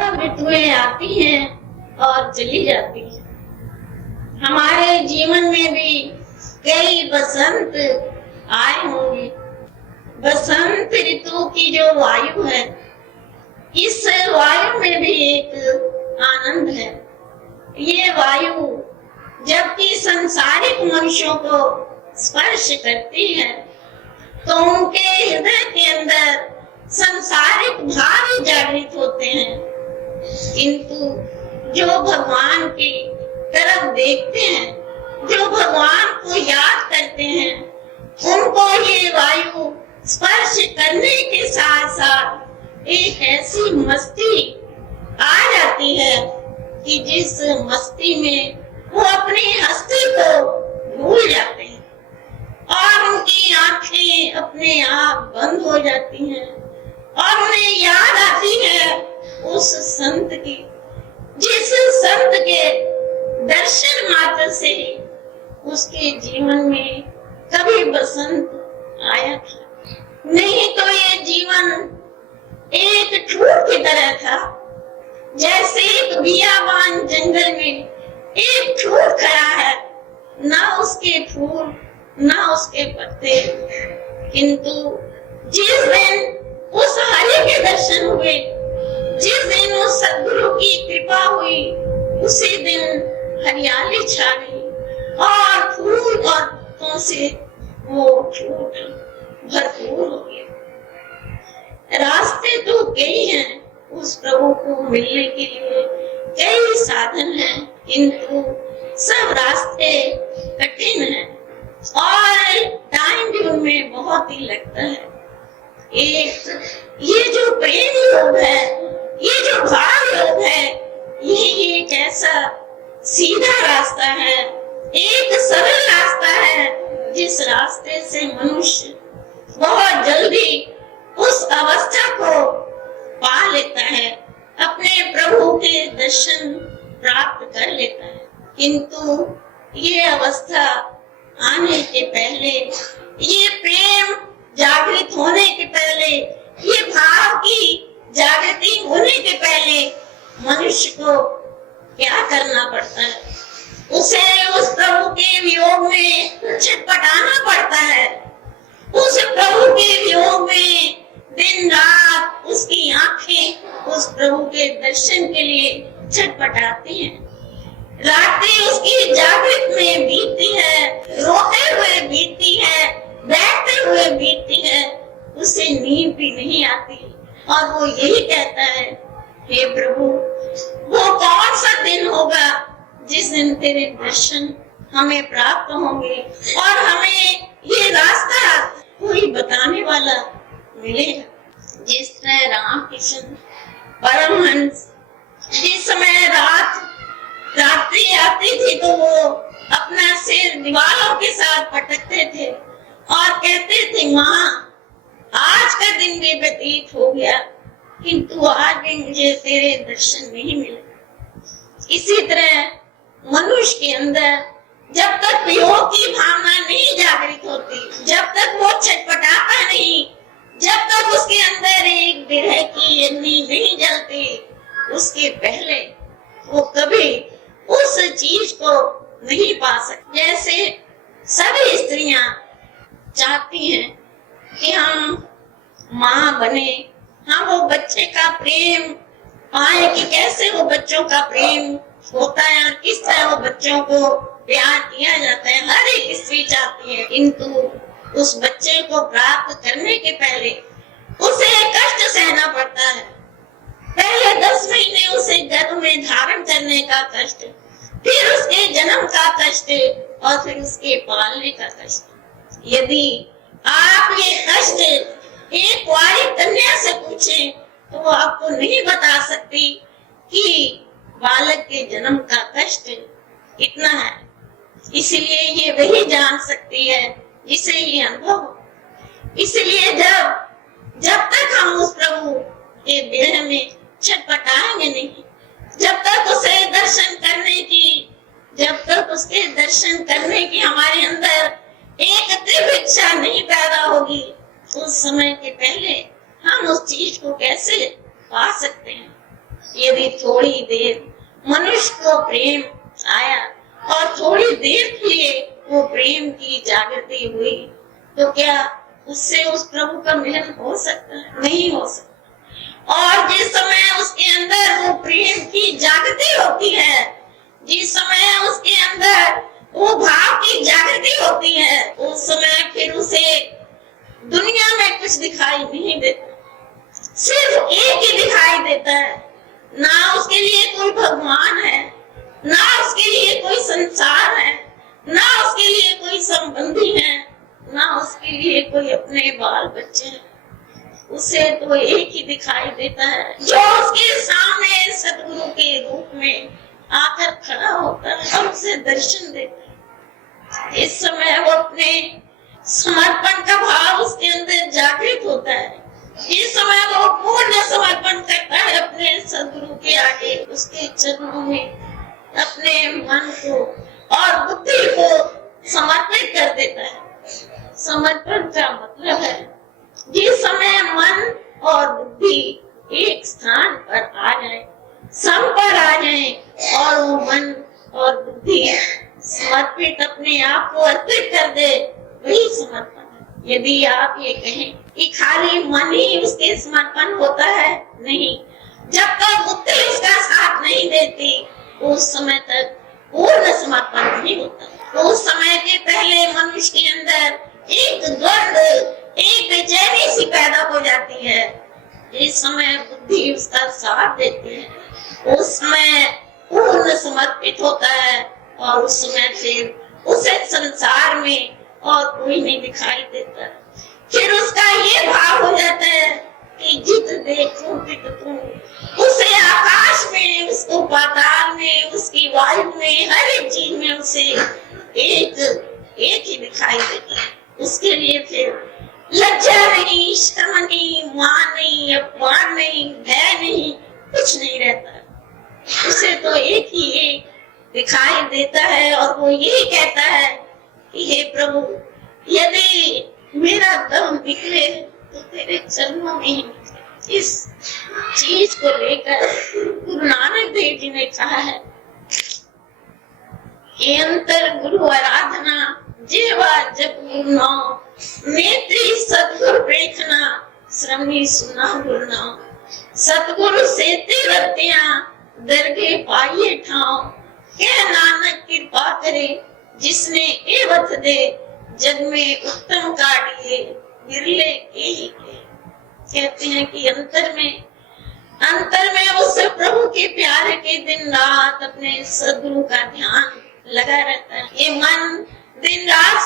ऋतुएं आती हैं और चली जाती हैं। हमारे जीवन में भी कई बसंत आए होंगे। बसंत ऋतु की जो वायु है, इस वायु में भी एक आनंद है। ये वायु जबकि संसारिक मनुष्यों को स्पर्श करती है तो उनके हृदय के अंदर संसारिक भाव जागृत होते हैं, किंतु जो भगवान की तरफ देखते हैं, जो भगवान को याद करते हैं, उनको ये वायु स्पर्श करने के साथ साथ एक ऐसी मस्ती आ जाती है कि जिस मस्ती में वो अपनी हस्ती को भूल जाते हैं और उनकी आंखें अपने आप बंद हो जाती हैं और उन्हें याद आती है उस संत की, जिस संत के दर्शन मात्र से ही उसके जीवन में कभी बसंत आया था। नहीं तो ये जीवन एक ठूठ की तरह था, जैसे एक बियाबान जंगल में एक ठूठ खड़ा है, ना उसके फूल ना उसके पत्ते, किंतु जिस दिन उस हरि के दर्शन हुए, जिस दिन उस सद्गुरु की कृपा हुई, उसी दिन हरियाली छा गई और फूल और पत्तों से वो ठूठ भरपूर हो गया। रास्ते तो कई हैं उस प्रभु को मिलने के लिए, कई साधन हैं, किंतु सब रास्ते कठिन हैं और टाइम भी उनमें बहुत ही लगता है। ये जो प्रेम योग है, ये जो भाव योग है, ये एक ऐसा सीधा रास्ता है, एक सरल रास्ता है, जिस रास्ते से मनुष्य बहुत जल्दी उस अवस्था को पा लेता है, अपने प्रभु के दर्शन प्राप्त कर लेता है। किंतु ये अवस्था आने के पहले, ये प्रेम जागृत होने के पहले, ये भाव की जागृति होने के पहले मनुष्य को क्या करना पड़ता है? उसे उस प्रभु के वियोग में छटपटाना पड़ता है। उस प्रभु के वियोग में दिन रात उसकी आंखें उस प्रभु के दर्शन के लिए छटपटाती हैं। रात्रि उसकी जागृत में बीतती है, रोते हुए बीतती है, बैठते हुए बीतती है, उसे नींद भी नहीं आती और वो यही कहता है, हे प्रभु, वो कौन सा दिन होगा जिस दिन तेरे दर्शन हमें प्राप्त होंगे और हमें ये रास्ता कोई बताने वाला मिलेगा। जिस तरह रामकृष्ण परमहंस जिस समय रात्रि आती थी तो वो अपना सिर दीवारों के साथ पटकते थे और कहते थे, माँ, आज का दिन भी व्यतीत हो गया, किंतु आज भी मुझे तेरे दर्शन नहीं मिले। इसी तरह मनुष्य के अंदर जब तक वियोग की भावना नहीं जागृत होती, जब तक वो छटपटाता नहीं, जब तक उसके अंदर एक विरह की अग्नि नहीं जलती, उसके पहले वो कभी उस चीज को नहीं पा सकती। जैसे सभी स्त्रियां चाहती हैं कि हम माँ बने, हम वो बच्चे का प्रेम पाए कि कैसे वो बच्चों का प्रेम होता है और किस तरह वो बच्चों को प्यार किया जाता है। हर एक स्त्री चाहती है, किंतु उस बच्चे को प्राप्त करने के पहले उसे कष्ट सहना पड़ता है। पहले 10 महीने उसे गर्भ में धारण करने का कष्ट, फिर उसके जन्म का कष्ट और फिर उसके पालने का कष्ट। यदि आप ये कष्ट एक कुंवारी कन्या से पूछें तो वो आपको नहीं बता सकती कि बालक के जन्म का कष्ट कितना है। इसलिए ये वही जान सकती है जिसे ये अनुभव हो। इसलिए जब तक हम उस प्रभु के विरह में छटपटाएंगे नहीं, जब तक उसे दर्शन करने की, जब तक उसके दर्शन करने की हमारे अंदर एक तीव्र इच्छा नहीं पैदा होगी, उस समय के पहले हम उस चीज को कैसे पा सकते हैं। यदि थोड़ी देर मनुष्य को प्रेम आया और थोड़ी देर के लिए वो प्रेम की जागृति हुई, तो क्या उससे उस प्रभु का मिलन हो सकता है? नहीं हो सकता। और जिस समय उसके अंदर वो प्रेम की जागृति होती है, जिस समय उसके अंदर वो भाव की जागृति होती है, उस समय फिर उसे दुनिया में कुछ दिखाई नहीं देता, सिर्फ एक ही दिखाई देता है। ना उसके लिए कोई भगवान है, ना उसके लिए कोई संसार है, ना उसके लिए कोई संबंधी है, ना उसके लिए कोई अपने बाल बच्चे हैं। उसे तो एक ही दिखाई देता है, जो उसके सामने सतगुरु के रूप में आकर खड़ा होता है और उसे दर्शन देता है। इस समय वो अपने समर्पण का भाव उसके अंदर जागृत होता है। इस समय वो पूर्ण समर्पण करता है अपने सदगुरु के आगे, उसके चरणों में अपने मन को और बुद्धि को समर्पित कर देता है। समर्पण का मतलब है जिस समय मन और बुद्धि एक स्थान पर आ जाए, सम पर आ जाए और वो मन और बुद्धि समर्पित अपने आप को अर्पित कर दे, वही समर्पण है। यदि आप ये कहें कि खाली मन ही उसके समर्पण होता है, नहीं, जब तक बुद्धि उसका साथ नहीं देती उस समय तक पूर्ण समर्पण नहीं होता। उस समय के पहले मनुष्य के अंदर एक द्वंद, एक बेचैनी सी पैदा हो जाती है। जिस समय बुद्धि उसका साथ देती है उस समय पूर्ण समर्पित होता है और उस समय फिर उसे संसार में और कोई नहीं दिखाई देता। फिर उसका ये भाव हो जाता है कि जित देखूं तित तू, उसे आकाश में, उसको पाताल में, उसकी वायु में, हर एक चीज में उसे एक ही दिखाई देता है। उसके लिए फिर लज्जा नहीं, शर्म नहीं, मान नहीं, अपमान नहीं, भय नहीं, कुछ नहीं रहता। उसे तो एक ही एक दिखाई देता है और वो यही कहता है कि हे प्रभु, यदि मेरा दम निकले तो तेरे चरणों में ही निकले। इस चीज को लेकर गुरु नानक देव जी ने कहा है कि अंतर गुरु आराधना जेवा जप गुरु नाम, नेत्री सतगुरु देखना, श्रवणी सुना गुरु नाम। सतगुरु से रत्तियां दरगे पाइए ठाव, कह नानक कृपा करे जिसने एवथ दे, जग में उत्तम काढ़िए बिरले के ही के। कहते हैं कि अंतर में उस प्रभु के प्यारे के दिन रात अपने सदगुरु का ध्यान लगा रहता है। ये मन दिन रात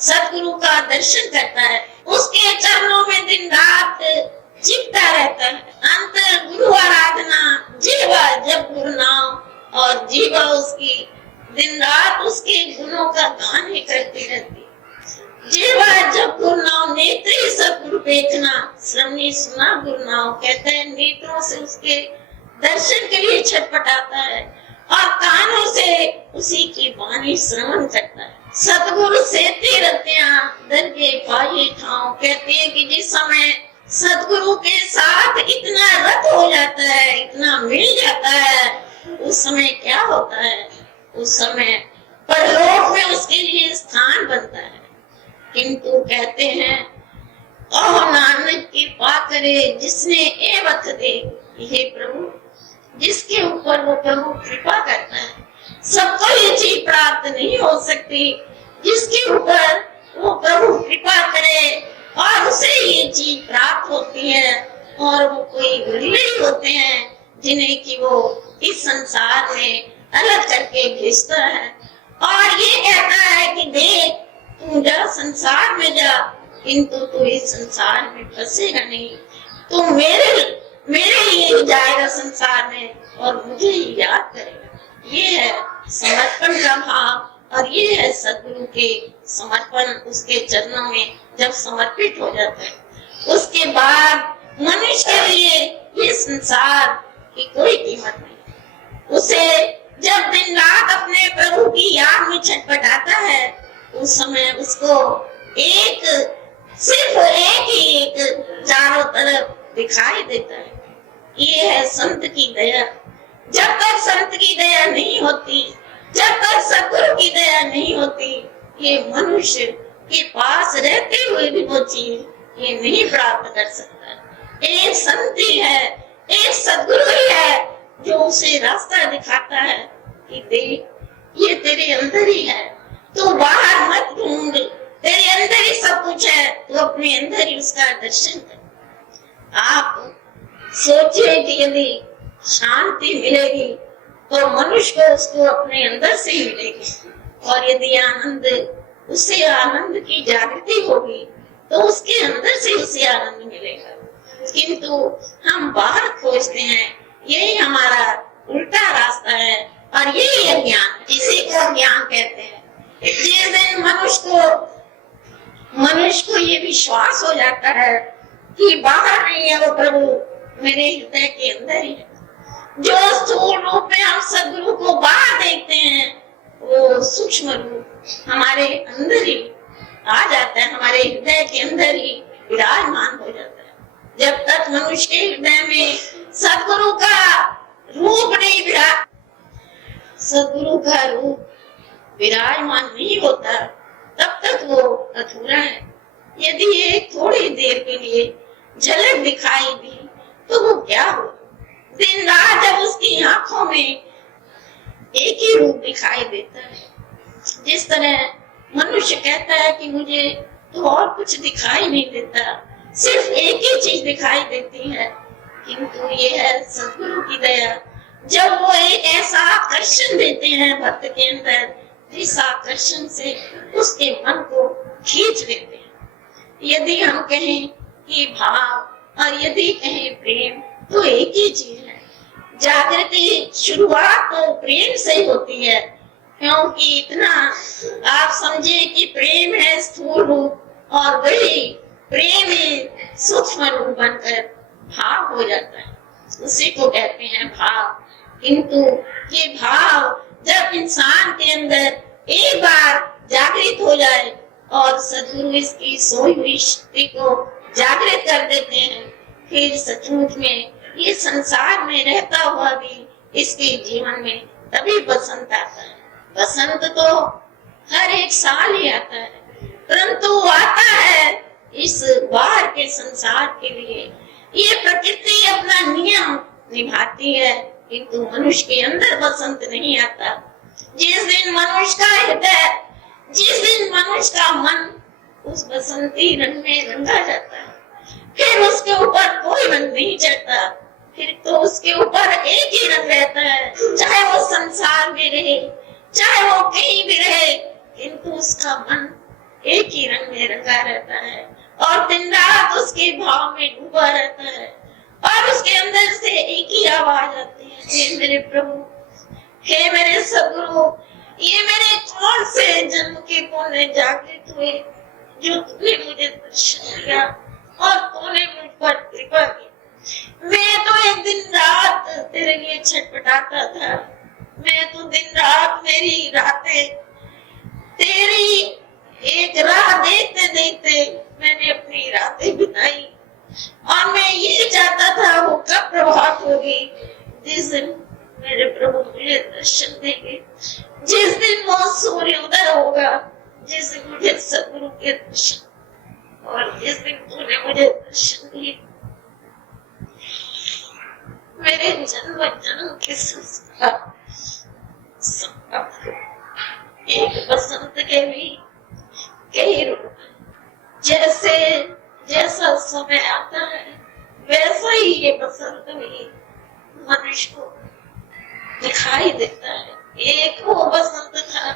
सदगुरु का दर्शन करता है, उसके चरणों में दिन रात चिपटा रहता है। अंतर गुरु आराधना जीवा जब गुरु नाम, और जीवा उसकी दिन रात उसके गुणों का गान ही करती रहती। जीवा जब गुरु नाम, नेत्री सतगुरु देखना, श्रवणी सुना गुरु नाम। कहते हैं नेत्रों से उसके दर्शन के लिए छटपटाता है और कानों से उसी की वाणी श्रवण करता है। सतगुरु से रत्तियां दरगे पाइए ठाव। कहते हैं कि जिस समय सतगुरु के साथ इतना रत हो जाता है, इतना मिल जाता है, उस समय क्या होता है? उस समय परलोक में उसके लिए स्थान बनता है। किंतु कहते हैं ओह नानक कृपा करे जिसने एवथ दे। हे प्रभु, जिसके ऊपर वो प्रभु कृपा करता है, सबको ये चीज प्राप्त नहीं हो सकती। जिसके ऊपर वो प्रभु कृपा करे और उसे ये चीज प्राप्त होती है, और वो कोई विरले होते हैं जिन्हें कि वो इस संसार में अलग करके भेजता है और ये कहता है कि देख तू जा संसार में जा, किंतु तू इस संसार में फंसेगा नहीं। तू मेरे लिए जाएगा संसार में और मुझे ही याद करेगा। ये है समर्पण का भाव और ये है सद्गुरु के समर्पण। उसके चरणों में जब समर्पित हो जाता है, उसके बाद मनुष्य के लिए ये संसार की कोई कीमत नहीं। उसे जब दिन रात अपने प्रभु की याद में छटपटाता है, उस समय उसको सिर्फ एक ही चारों तरफ दिखाई देता है। ये है संत की दया। जब तक संत की दया नहीं होती, जब तक सद्गुरु की दया नहीं होती, ये मनुष्य के पास रहते हुए भी वो चीज ये नहीं प्राप्त कर सकता। एक संत ही है, एक सद्गुरु ही है जो उसे रास्ता दिखाता है कि देख ये तेरे अंदर ही है, तू बाहर मत ढूंढ, तेरे अंदर ही सब कुछ है, तू अपने अंदर ही उसका दर्शन कर। आप सोचिए कि यदि शांति मिलेगी तो मनुष्य को उसको अपने अंदर से ही मिलेगी, और यदि आनंद, उसे आनंद की जागृति होगी तो उसके अंदर से उसे आनंद मिलेगा। किंतु हम बाहर खोजते हैं, यही हमारा उल्टा रास्ता है और यही अज्ञान, इसी को ज्ञान कहते हैं। जिस दिन मनुष्य को ये विश्वास हो जाता है कि बाहर नहीं है वो प्रभु, मेरे हृदय के अंदर ही है। जो स्थूल रूप में हम सद्गुरु को बाहर देखते हैं, वो सूक्ष्म रूप हमारे अंदर ही आ जाता है, हमारे हृदय के अंदर ही विराजमान हो जाता है। जब तक मनुष्य के हृदय में सद्गुरु का रूप नहीं सद्गुरु का रूप विराजमान नहीं होता, तब तक वो अधूरा है। यदि एक थोड़ी देर के लिए झलक दिखाई दी तो वो क्या हो? दिन रात जब उसकी आंखों में एक ही रूप दिखाई देता है, जिस तरह मनुष्य कहता है कि मुझे तो और कुछ दिखाई नहीं देता, सिर्फ एक ही चीज दिखाई देती है, किंतु ये है सद्गुरु की दया। जब वो एक ऐसा आकर्षण देते हैं भक्त के अंदर, जिस आकर्षण से उसके मन को खींच लेते हैं। यदि हम कहें कि भाव और यदि कहें प्रेम, तो एक ही चीज है। जागृति शुरुआत तो प्रेम से होती है, क्योंकि इतना आप समझे कि प्रेम है स्थूल रूप और वही प्रेम है सूक्ष्म रूप बनकर भाव हो जाता है, उसी को कहते हैं भाव। किंतु ये भाव जब इंसान के अंदर एक बार जागृत हो जाए और सद्गुरु इसकी सोई हुई शक्ति को जागृत कर देते हैं, फिर सचमुच में ये संसार में रहता हुआ भी इसके जीवन में तभी बसंत आता है। बसंत तो हर एक साल ही आता है, परंतु आता है इस बाहर के संसार के लिए। ये प्रकृति अपना नियम निभाती है, किंतु मनुष्य के अंदर बसंत नहीं आता। जिस दिन मनुष्य का हृदय, जिस दिन मनुष्य का मन उस बसंती रंग में रंगा जाता है, फिर उसके ऊपर कोई रंग नहीं चढ़ता, फिर तो उसके ऊपर एक ही रंग रहता है, चाहे वो संसार में रहे, चाहे वो कहीं भी रहे, किंतु उसका मन एक ही रंग में रंगा रहता है और दिन रात उसके भाव में डूबा रहता है, और उसके अंदर से एक ही आवाज आती है, हे मेरे प्रभु, हे मेरे सद्गुरु, ये मेरे कौन से जन्म के पुण्य जागृत हुए जो तूने मुझे दर्शन दिया और तूने मुझ पर कृपा की। मैं तो एक दिन रात तेरे लिए छटपटाता था, मैं तो दिन रात मेरी रातें तेरी एक राह देखते देखते मैंने अपनी रातें बिताई, और मैं ये चाहता था वो कब प्रभात होगी, जिस दिन मेरे प्रभु मुझे दर्शन देंगे, जिस दिन वो सूर्य उदय होगा, जिस दिन मुझे सद्गुरु के दर्शन, और जिस दिन तूने मुझे दर्शन दिए, मेरे जन्म जन्म के संस्कार एक बसंत के भी कई रूप, जैसे जैसा समय आता है वैसा ही ये बसंत भी मनुष्य को दिखाई देता है। एक वो बसंत था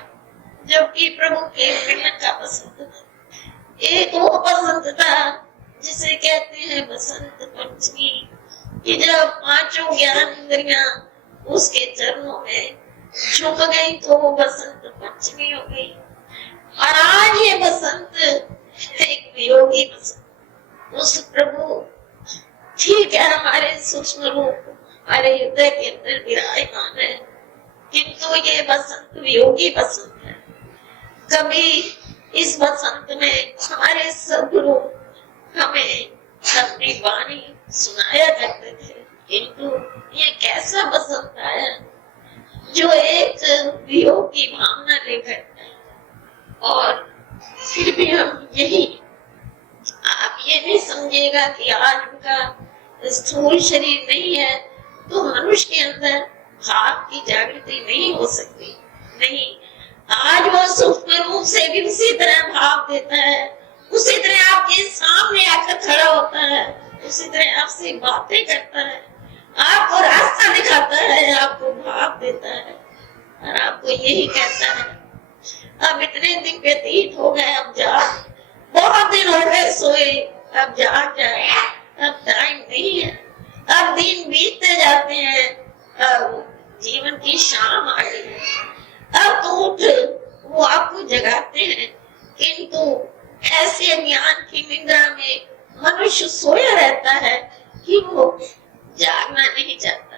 जबकि प्रभु के मिलन का बसंत था, एक वो बसंत था जिसे कहते हैं बसंत पंचमी, कि जब पांचों ज्ञान इंद्रियां उसके चरणों में झुक गई तो वो बसंत पंचमी हो गई। और आज ये बसंत एक वियोगी बसंत, उस प्रभु ठीक है हमारे सूक्ष्म रूप हमारे हृदय के अंदर विराजमान है, किंतु ये बसंत वियोगी बसंत है। कभी इस बसंत में हमारे सद्गुरु हमें अपनी वाणी सुनाया करते थे किंतु ये कैसा बसंत आया जो एक वियोग की भावना लेकर, और फिर भी हम यही, आप ये नहीं समझेगा कि आज उनका स्थूल शरीर नहीं है तो मनुष्य के अंदर भाव की जागृति नहीं हो सकती। नहीं, आज वो सूक्ष्म रूप से भी उसी तरह भाव देता है, उसी तरह आपके सामने आकर खड़ा होता है, उसी तरह आपसे बातें करता है, आपको रास्ता दिखाता है, आपको भाव देता है और आपको यही कहता है अब इतने दिन व्यतीत हो गए, अब जाग, बहुत दिन हो गए सोए, अब जाग जाए, अब टाइम नहीं है, अब दिन बीतते जाते हैं, अब जीवन की शाम आ गई है, अब तो उठ, वो आपको जगाते हैं। किंतु ऐसे ज्ञान की निद्रा में मनुष्य सोया रहता है कि वो जागना नहीं चाहता।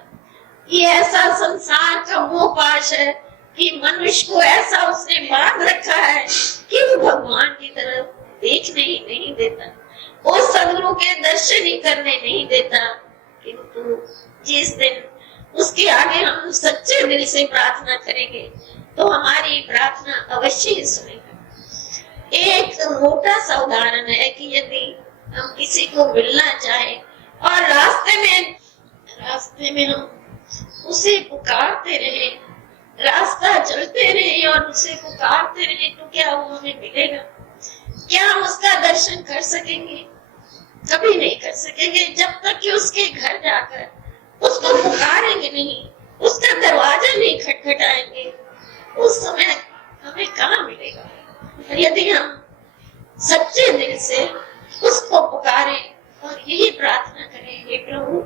ये ऐसा संसार का मोह पाश है कि मनुष्य को ऐसा उसने बांध रखा है कि वो भगवान की तरफ देखने ही नहीं देता, वो सदगुरु के दर्शन ही करने नहीं देता। किंतु जिस दिन उसके आगे हम सच्चे दिल से प्रार्थना करेंगे तो हमारी प्रार्थना अवश्य ही सुनेगा। एक मोटा सा उदाहरण है कि यदि हम किसी को मिलना चाहे और रास्ते में हम उसे पुकारते रहे, रास्ता चलते रहे और उसे पुकारते रहे, तो क्या वो हमें मिलेगा? क्या हम उसका दर्शन कर सकेंगे? कभी नहीं कर सकेंगे जब तक कि उसके घर जाकर उसको पुकारेंगे नहीं, उसका दरवाजा नहीं खटखटाएंगे, उस समय हमें कहाँ मिलेगा? यदि हम सच्चे दिल से उसको पुकारें और यही प्रार्थना करें, हे प्रभु,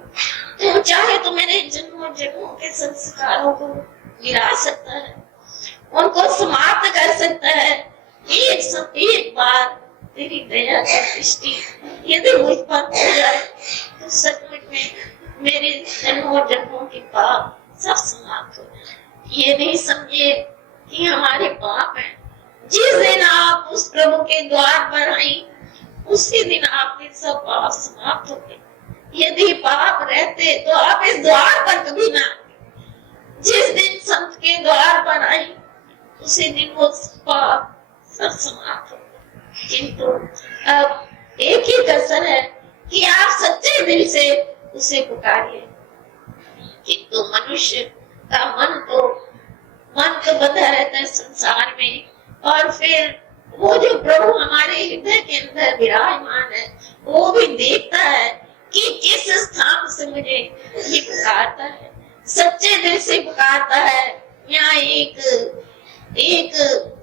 तो चाहे तो मेरे जन्मों जन्मों के संस्कारों को गिरा सकता है, उनको समाप्त कर सकता है, एक बार तेरी दया की दृष्टि यदि मुझ पर हो जाए तो सचमुच में मेरे जन्मों जन्मों के पाप सब समाप्त हो जाए। ये नहीं समझे कि हमारे पाप हैं। जिस दिन आप उस प्रभु के द्वार पर आई, उसी दिन आपके सब पाप समाप्त हो गए। यदि पाप रहते तो आप इस द्वार पर कभी ना आते। जिस दिन संत के द्वार पर आई, उसी दिन वो पाप सब समाप्त हो गए। किंतु अब एक ही कसर है कि आप सच्चे दिल से उसे पुकारिए। किंतु मनुष्य का मन तो बंधा रहता है संसार में, और फिर वो जो प्रभु हमारे हृदय के अंदर विराजमान है, वो भी देखता है कि किस स्थान से मुझे ये पुकारता है, सच्चे दिल से पुकारता है। यहाँ एक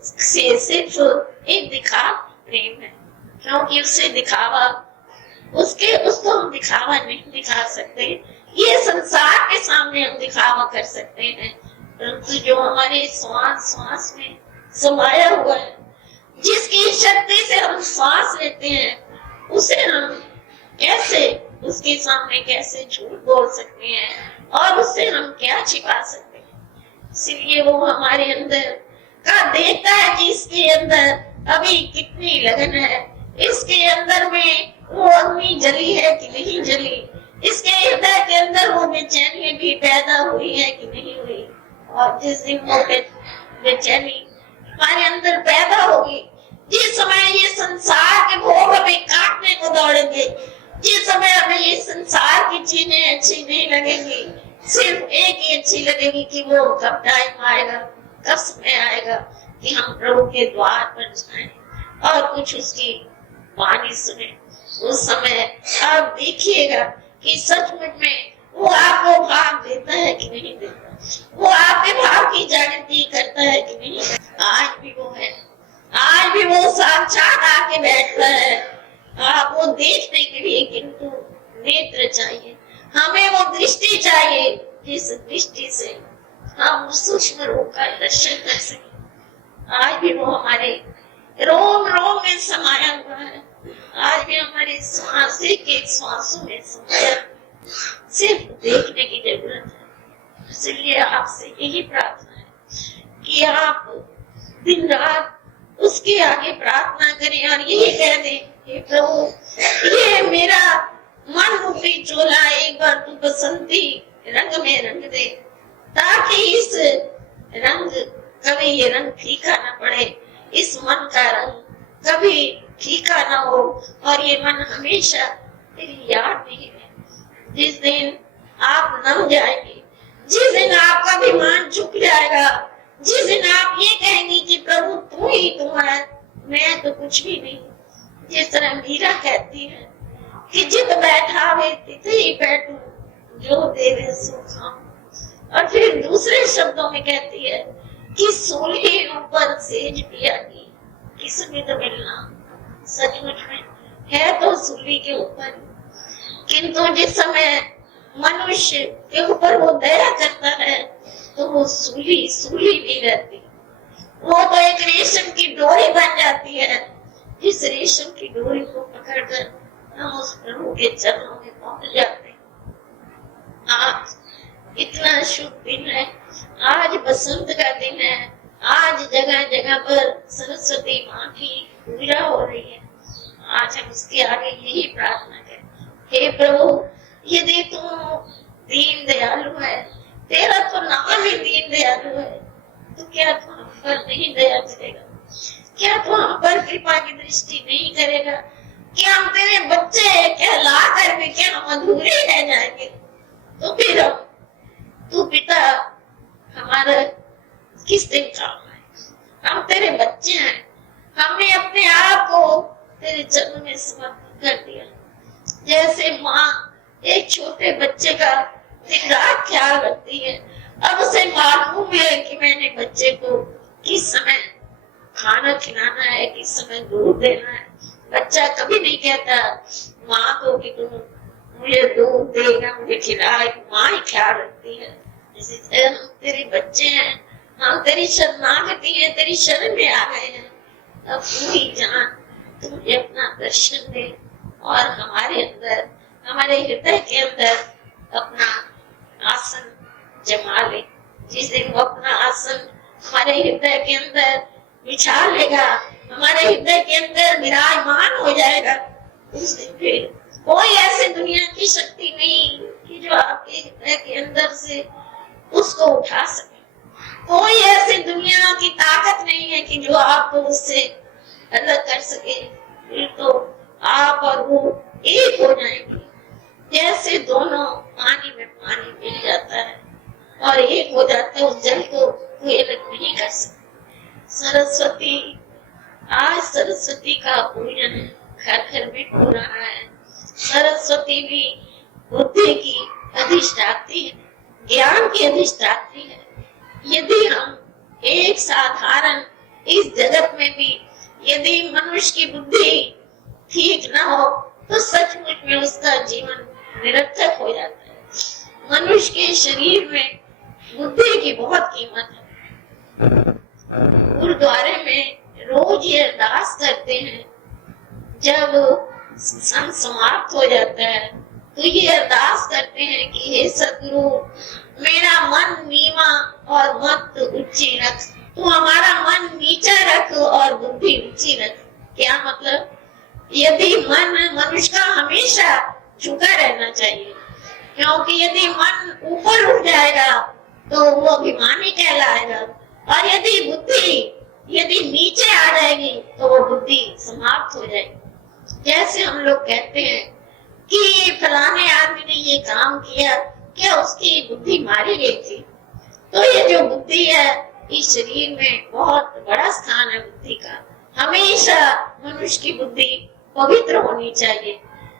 से सिर्फ एक दिखा प्रेम है, क्योंकि उससे दिखावा उसको हम दिखावा नहीं दिखा सकते। ये संसार के सामने हम दिखावा कर सकते हैं, परंतु जो हमारे श्वास में समाया हुआ है, जिसकी शक्ति से हम श्वास लेते हैं, उसे हम कैसे उसके सामने कैसे झूठ बोल सकते हैं और उससे हम क्या छिपा सकते हैं? इसलिए वो हमारे अंदर का देखता है कि इसके अंदर अभी कितनी लगन है, इसके अंदर में वो अग्नि जली है कि नहीं जली, इसके हृदय के अंदर वो बेचैनी भी पैदा हुई है कि नहीं हुई। और जिस दिन वो बेचैनी हमारे अंदर पैदा होगी, जिस समय ये संसार के भोग हमें काटने को दौड़ेंगे, जिस समय हमें ये संसार की चीजें अच्छी नहीं लगेंगी, सिर्फ एक ही अच्छी लगेगी कि वो कब टाइम आएगा, कब समय आएगा कि हम प्रभु के द्वार पर जाएं और कुछ उसकी वाणी सुने। उस समय आप देखिएगा कि सचमुच में वो आपको भाव देता है कि नहीं देता, वो आपके भाव की जागृति करता है कि नहीं। आज भी वो है, आज भी वो साक्षात आके बैठता है, आप वो देखने के लिए, किंतु नेत्र चाहिए, हमें वो दृष्टि चाहिए जिस दृष्टि से हम सूक्ष्म रूप का दर्शन कर सके। आज भी वो हमारे रोम रोम में समाया हुआ है, आज भी हमारे श्वास के श्वासों में समाया, सिर्फ देखने की जरूरत है। इसलिए आपसे यही प्रार्थना है कि आप दिन रात उसके आगे प्रार्थना करें और यही कह दें, हे प्रभु, ये मेरा मन रूपी चोला एक बार तू बसंती रंग में रंग दे, ताकि इस रंग कभी ये रंग फीका न पड़े, इस मन का रंग कभी फीका न हो और ये मन हमेशा तेरी याद में ही रहे। जिस दिन आप नम जाएंगे, जिस दिन आपका विमान झुक जाएगा, जिस दिन आप ये कहेंगे कि प्रभु तू ही तुम है, मैं तो कुछ भी नहीं, जिस तरह मीरा कहती है कि जित बैठा वे तित ही बैठू, जो देवे सो खाऊं। और फिर दूसरे शब्दों में कहती है कि सूली ऊपर सेज पिया की किस्मत मिलना, सचमुच में है तो सूली के ऊपर, किंतु जिस समय मनुष्य के ऊपर वो दया करता है तो वो सूली सूली नहीं रहती, वो तो एक रेशम की डोरी बन जाती है, जिस रेशम की डोरी को पकड़कर हम उस प्रभु के चरणों में पहुंच जाते हैं। आज इतना शुभ दिन है, आज बसंत का दिन है, आज जगह जगह पर सरस्वती माँ की पूजा हो रही है। आज हम उसके आगे यही प्रार्थना करें, हे प्रभु यदि तू दीन दयालु है, तेरा तो नाम ही दीन दयालु है, तो क्या तू हम पर नहीं दया करेगा? क्या तू हम पर कृपा की दृष्टि नहीं करेगा? क्या हम तेरे बच्चे कहला कर भी क्या हम अधूरे रह जाएंगे? तो फिर तू पिता हमारा किस दिन काम है? हम तेरे बच्चे हैं, हमने अपने आप को तेरे चरणों में समर्पित कर दिया। जैसे माँ एक छोटे बच्चे का दिन रात ख्याल रखती है, अब उसे मालूम है कि मैंने बच्चे को किस समय खाना खिलाना है, किस समय दूध देना है। बच्चा कभी नहीं कहता माँ को कि तुम मुझे दूध देगा, मुझे खिलाए, माँ ही ख्याल रखती है। जैसे हम तेरे बच्चे हैं, हम तेरी शरणागति है, तेरी शरण में आ गए हैं, अब तू ही जान, तू मुझे अपना दर्शन दे और हमारे अंदर, हमारे हृदय के अंदर अपना आसन जमा ले। जिस दिन वो अपना आसन हमारे हृदय के अंदर बिछा लेगा, हमारे हृदय के अंदर विराजमान हो जाएगा, उस दिन फिर कोई ऐसी दुनिया की शक्ति नहीं कि जो आपके हृदय के अंदर से उसको उठा सके। कोई ऐसी दुनिया की ताकत नहीं है कि जो आपको उससे अलग कर सके। फिर तो आप और वो एक हो जाएंगे, जैसे दोनों पानी में पानी मिल जाता है और एक हो जाता है, उस जल को कोई अलग नहीं कर सकता। सरस्वती, आज सरस्वती का पूजन घर घर में हो रहा है। सरस्वती भी बुद्धि की अधिष्ठात्री है, ज्ञान की अधिष्ठात्री है। यदि हम एक साधारण इस जगत में भी यदि मनुष्य की बुद्धि ठीक न हो तो सचमुच में उसका जीवन निरर्थक हो जाता है। मनुष्य के शरीर में बुद्धि की बहुत कीमत है। गुरुद्वारे में रोज ये अरदास करते हैं, जब संग समाप्त हो जाता है तो ये अरदास करते हैं कि हे सतगुरु, मेरा मन नीवा और मत ऊंची रख, तू हमारा मन नीचा रख और बुद्धि ऊंची रख। क्या मतलब? यदि मन मनुष्य का हमेशा झुका रहना चाहिए, क्योंकि यदि मन ऊपर उठ जाएगा तो वो अभिमानी कहलाएगा, और यदि बुद्धि यदि नीचे आ जाएगी तो वो बुद्धि समाप्त हो जाएगी। जैसे हम लोग कहते हैं कि फलाने आदमी ने ये काम किया, क्या उसकी बुद्धि मारी गई थी? तो ये जो बुद्धि है इस शरीर में बहुत बड़ा स्थान है बुद्धि का। हमेशा मनुष्य की बुद्धि पवित्र होनी चाहिए।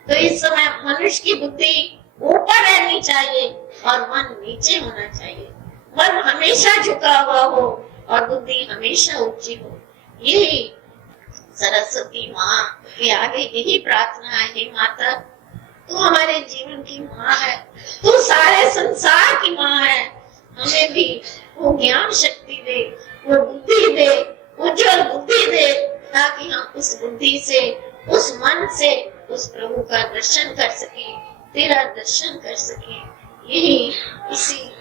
तो इस समय मनुष्य की बुद्धि ऊपर रहनी चाहिए और मन नीचे होना चाहिए। मन हमेशा झुका हुआ हो और बुद्धि हमेशा ऊंची हो। यही सरस्वती माँ के आगे यही प्रार्थना है, हे माता, तू हमारे जीवन की माँ है, तू सारे संसार की माँ है। हमें भी वो ज्ञान शक्ति दे, वो बुद्धि दे, उज्जवल बुद्धि दे, ताकि हम उस बुद्धि से, उस मन से उस प्रभु का दर्शन कर सके, तेरा दर्शन कर सके। यही इसी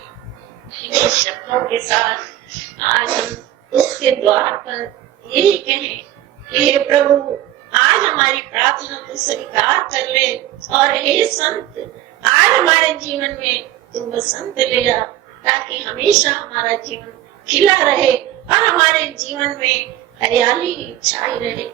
शब्दों के साथ आज हम उसके द्वार पर यही कहें, हे प्रभु, आज हमारी प्रार्थना को स्वीकार कर ले, और हे संत, आज हमारे जीवन में तू बसंत ले आ, ताकि हमेशा हमारा जीवन खिला रहे और हमारे जीवन में हरियाली ही छाई रहे।